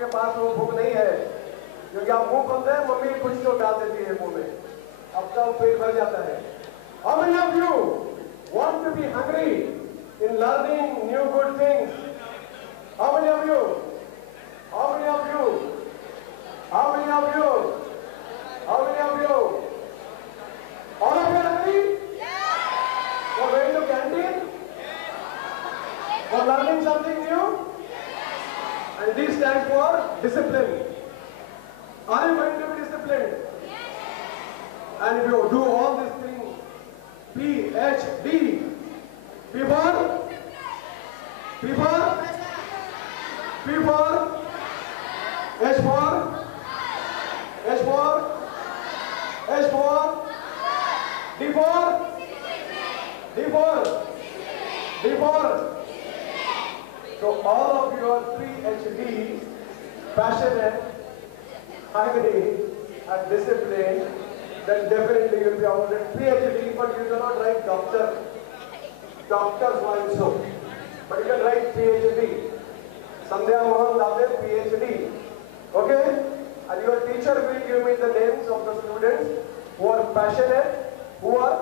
के पास वो भूख नहीं है, क्योंकि आप मुंह खोलते हैं मम्मी कुछ तो डाल देती है मुंह में, आपका पेट भर जाता है. How many of you want to be hungry in learning new good things? How many of you? How many of you? How many of you? How many of you? All of you are hungry? Yes. For going to canteen? Yes. For learning something new? And this stands for discipline. Are you going to be disciplined? Yes. And if you do all these things, PhD, P for? P for? P for? H for? H for? H for? D for? D for? D for? So all of you are PhD, passionate, hungry, and disciplined, then definitely you will be awarded PhD, but you cannot write doctor. Doctors want so. But you can write PhD. Sandhya Mohan Dave, PhD. Okay? And your teacher will give me the names of the students who are passionate, who are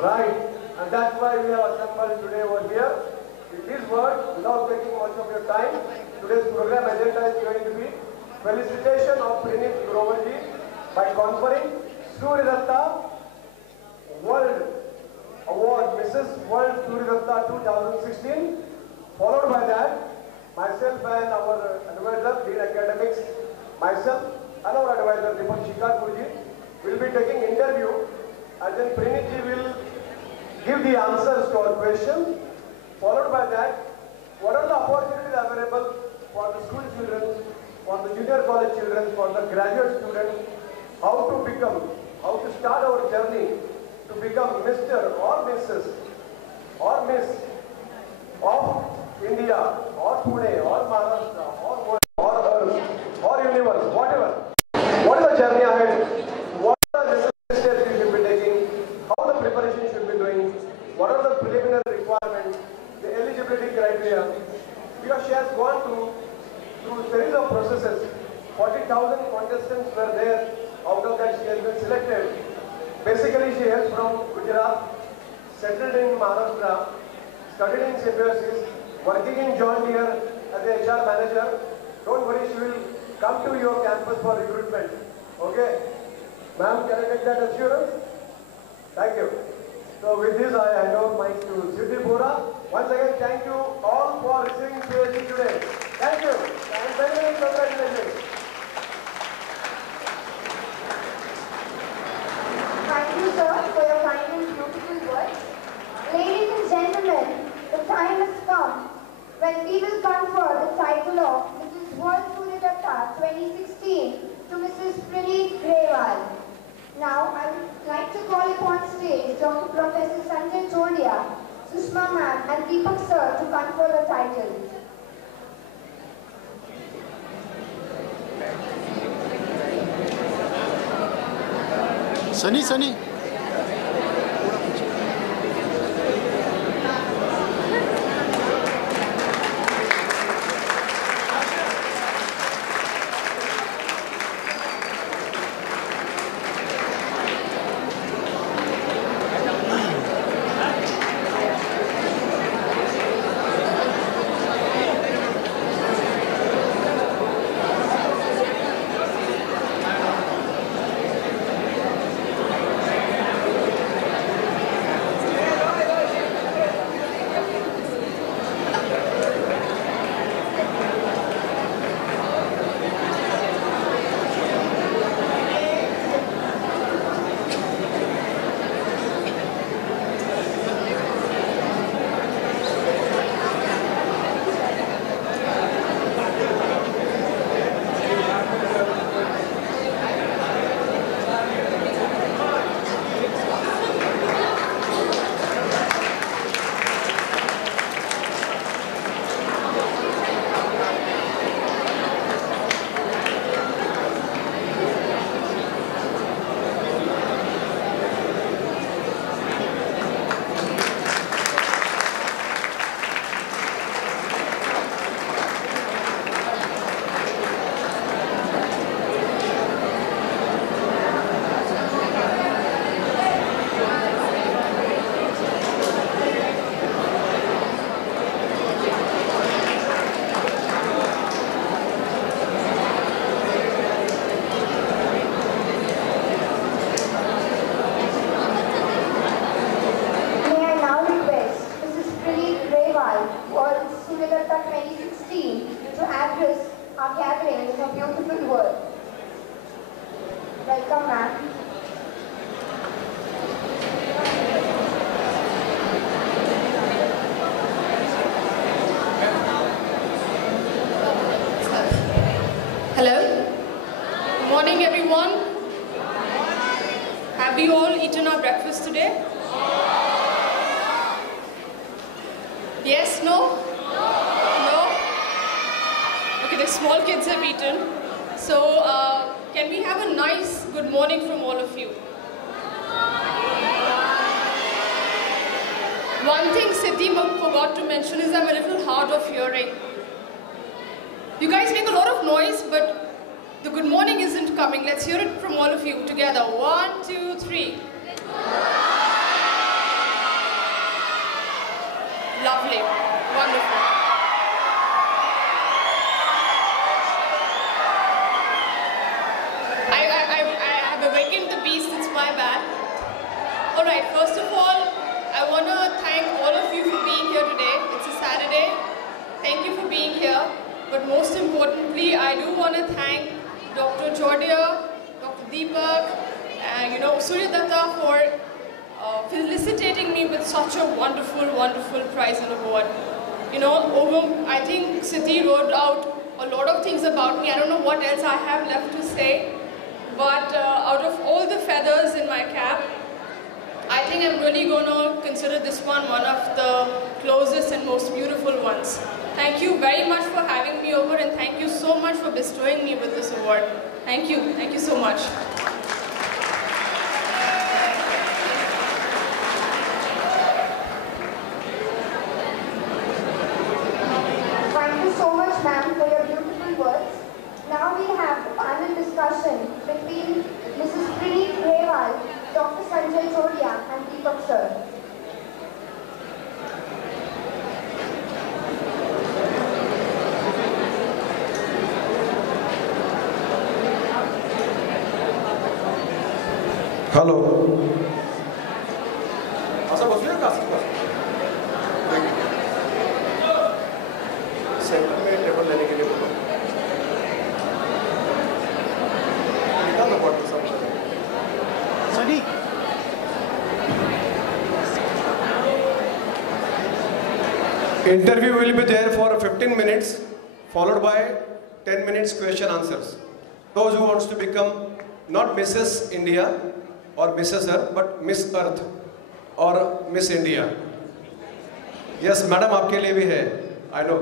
right. And that's why we have assembled today over here. With these words, without taking much of your time, today's program agenda is going to be felicitation of Prenit Grewal by conferring Suryadatta World Award, Mrs. World Suryadatta 2016. Followed by that, myself and our advisor, Dean Academics, myself and our advisor, Deepak Shikarpurji, will be taking interview, and then Prenit ji will give the answers to our questions. Followed by that, what are the opportunities available for the school children, for the junior college children, for the graduate students, how to start our journey to become Mr. or Mrs. or Miss of India, or Pune, or Maharashtra, or world, or Earth, or universe, whatever. What is the journey ahead? What are the necessary steps you should be taking? How the preparation should be doing? What are the preliminary requirements? The eligibility criteria? Because she has gone through a series of processes. 40,000 contestants were there. Out of that, she has been selected. Basically, she hails from Gujarat, settled in Maharashtra, studied in symbiosis, working in John Deere as a HR manager. Don't worry, she will come to your campus for recruitment. Okay? Ma'am, can I take that assurance? Thank you. So with this, I hand over mic to Siddhi Bora. Once again, thank you all for receiving PhD today. Thank you. And very, very congratulations. Thank you, sir, for your kind and beautiful words. Ladies and gentlemen, the time has come when we will confer the title of Mrs. World Suryadatta 2016 to Mrs. Prenit Grewal. Now, I would like to call upon stage Dr. Professor Sanjay Chodia, Sushma ma'am and Deepak sir to confer the title. Sunny. Suryadatta 2016 to address our gathering in a beautiful word. Welcome, ma'am. Hello. Good morning, everyone. Have you all eaten our breakfast today? Yes? No? No? Okay, the small kids have eaten. So, can we have a nice good morning from all of you? One thing Siddhi forgot to mention is I'm a little hard of hearing. You guys make a lot of noise, but the good morning isn't coming. Let's hear it from all of you together. 1, 2, 3. Lovely. Wonderful. I have awakened the beast. It's my bad. Alright, first of all, I want to thank all of you for being here today. It's a Saturday. Thank you for being here. But most importantly, I do want to thank Dr. Jordia, Dr. Deepak, and Suryadatta for felicitating me with such a wonderful, wonderful prize and award. I think Siddhi wrote out a lot of things about me. I don't know what else I have left to say, but out of all the feathers in my cap, I think I'm really going to consider this one of the closest and most beautiful ones. Thank you very much for having me over, and thank you so much for bestowing me with this award. Thank you. Thank you so much. Thank you so much, ma'am, for your beautiful words. Now we have a panel discussion between Mrs. Prenit Grewal, Dr. Sanjay Jordia, and Deepak sir. Hello. Asa bosluyor ka? Centre में table लेने के लिए बोलो। निकाल दो bottle सब। Sunny. Interview will be there for 15 minutes, followed by 10 minutes question answers. Those who wants to become not Mrs. India or Mrs. Earth, but Miss Earth or Miss India. Yes, madam, आपके लिए भी है. I know.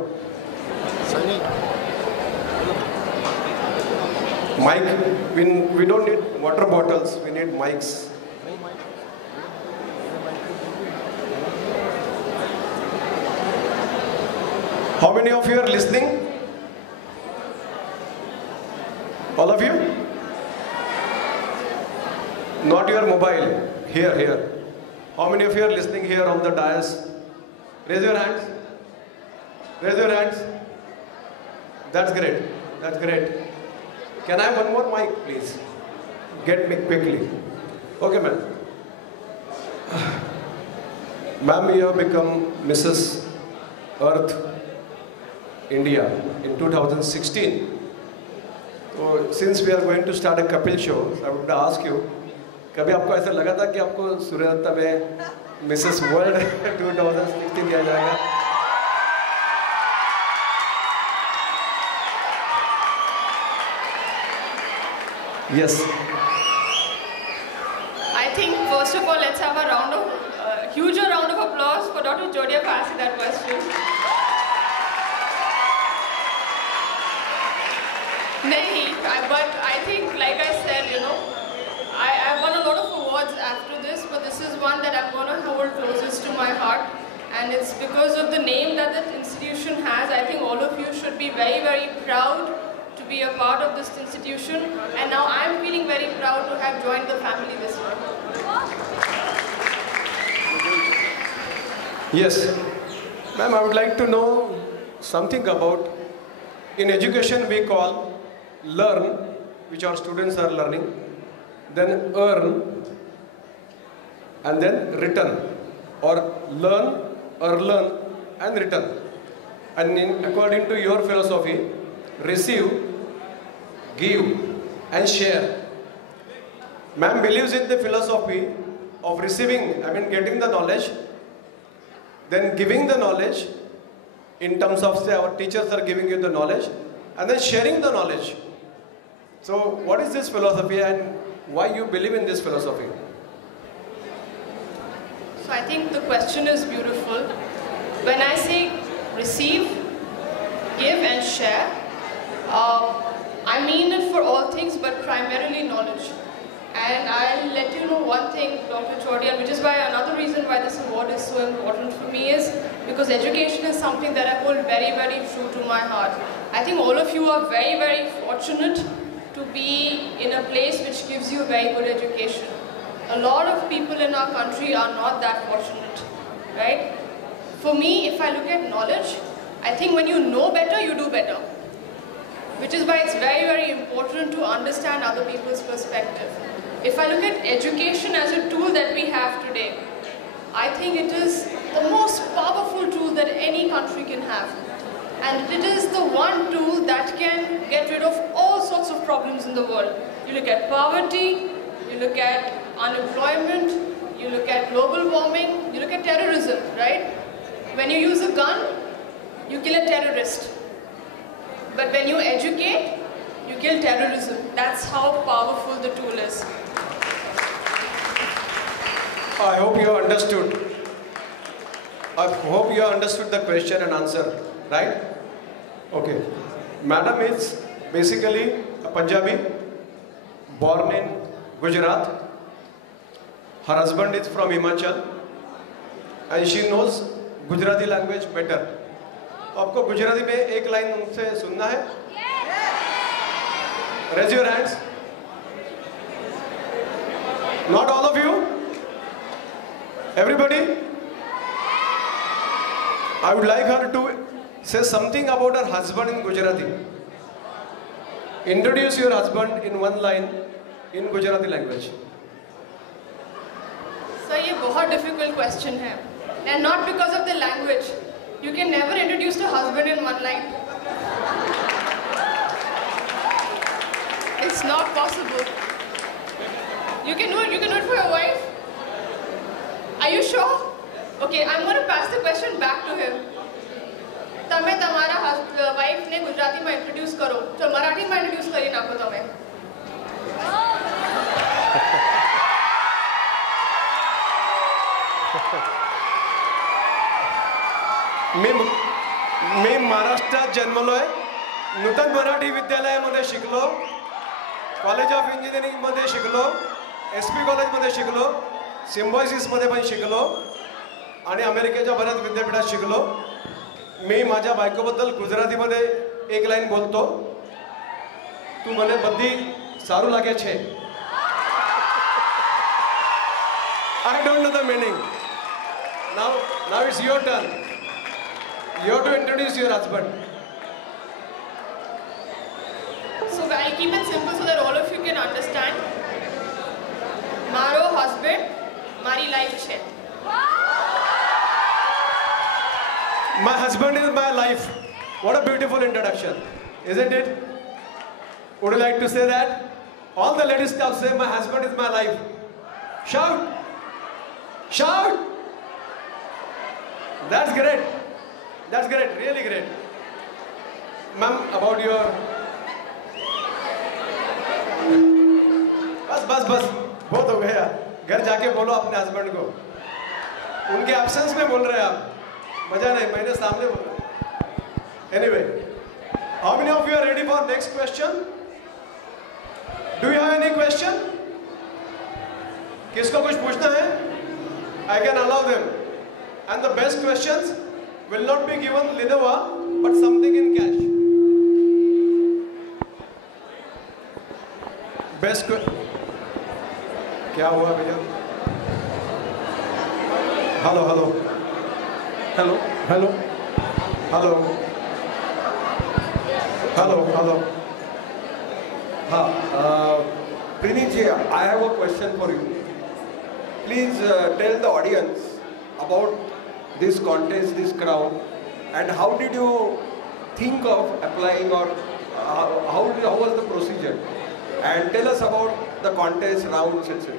Sunny. Mic. We don't need water bottles. We need mics. How many of you are listening? All of you? Not your mobile. Here. How many of you are listening here on the dais? Raise your hands. Raise your hands. That's great. That's great. Can I have one more mic, please? Get me quickly. Okay, ma'am. Ma'am, you have become Mrs. Earth India in 2016. So, since we are going to start a couple show, I would ask you, कभी आपको ऐसा लगा था कि आपको सूर्यदत्ता में Mrs world 2016 दिया जाएगा? Yes. I think first of all, let's have a huge round of applause for Dr. Jordia for asking that question. But I think, like I said, I won a lot of awards after this, but this is one that I'm going to hold closest to my heart. And it's because of the name that the institution has. I think all of you should be very, very proud to be a part of this institution. And now I'm feeling very proud to have joined the family this year. Yes. Ma'am, I would like to know something about, in education we call learn, which our students are learning, then earn, and then return, or learn, and return. And according to your philosophy, receive, give and share. Ma'am believes in the philosophy of receiving, getting the knowledge, then giving the knowledge in terms of, say, our teachers are giving you the knowledge, and then sharing the knowledge. So what is this philosophy and why you believe in this philosophy? So I think the question is beautiful. When I say receive, give and share, I mean it for all things, but primarily knowledge. And I'll let you know one thing, Dr. Chordian, which is why another reason why this award is so important for me is because education is something that I hold very, very true to my heart. I think all of you are very, very fortunate to be in a place which gives you a very good education. A lot of people in our country are not that fortunate, right? For me, if I look at knowledge, I think when you know better, you do better. Which is why it's very, very important to understand other people's perspective. If I look at education as a tool that we have today, I think it is the most powerful tool that any country can have. And it is the one tool that can get rid of all sorts of problems in the world. You look at poverty, you look at unemployment, you look at global warming, you look at terrorism, right? When you use a gun, you kill a terrorist. But when you educate, you kill terrorism. That's how powerful the tool is. I hope you understood. I hope you understood the question and answer, right? Okay. Madam is basically a Punjabi, born in Gujarat. Her husband is from Himachal and she knows Gujarati language better. आपको गुजराती में एक line उनसे सुनना है? Raise your hands. Not all of you? Everybody? I would like her to say something about her husband in Gujarati. Introduce your husband in one line in Gujarati language. So ये बहुत difficult question है. And not because of the language. You can never introduce a husband in one line. It's not possible. You can do it for your wife. Are you sure? Okay, I'm going to pass the question back to him. તમે તમારા wife ને ગુજરાતીમાં introduce કરો. તો મરાઠીમાં introduce કરી નાખો તમે. मी महाराष्ट्रात जन्मलोय. नूतन मराठी विद्यालयामध्ये शिकलो. कॉलेज ऑफ इंजिनिअरिंगमध्ये शिकलो. SP कॉलेजमध्ये शिकलो. सिम्बॉयसिसमध्ये पण शिकलो. आणि अमेरिकेच्या बऱ्याच विद्यापीठात शिकलो. मी माझ्या बायकोबद्दल गुजरातीमध्ये एक लाईन बोलतो. तू મને બધી સારું લાગે છે. I don't know the meaning. Now it's your turn. You have to introduce your husband. So I'll keep it simple so that all of you can understand. મારો husband મારી life છે. My husband is my life. What a beautiful introduction, isn't it? Would you like to say that? All the ladies staff say, my husband is my life. Shout! Shout! That's great. That's great, really great. Ma'am, about your... बस बहुत हो गया. घर जाके बोलो अपने husband को. उनके एब्सेंस में बोल रहे हैं आप. मजा नहीं, मैंने सामने बोला. Anyway, how many of you are ready for next question? Do you have any question? किसको कुछ पूछना है? I can allow them. And the best questions will not be given Lenovo, but something in cash. Best क्या हुआ भैया? Hello. Prenit ji, I have a question for you. Please tell the audience about this contest, this crown, And how did you think of applying, or how was the procedure? And tell us about the contest rounds, etc.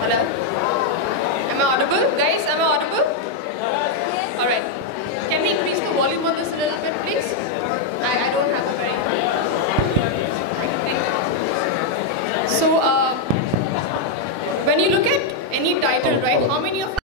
Hello? Am I audible? Guys, am I audible? Alright. Can we increase the volume on this a little bit, please? I don't have a very good. So, when you look at any title, right, how many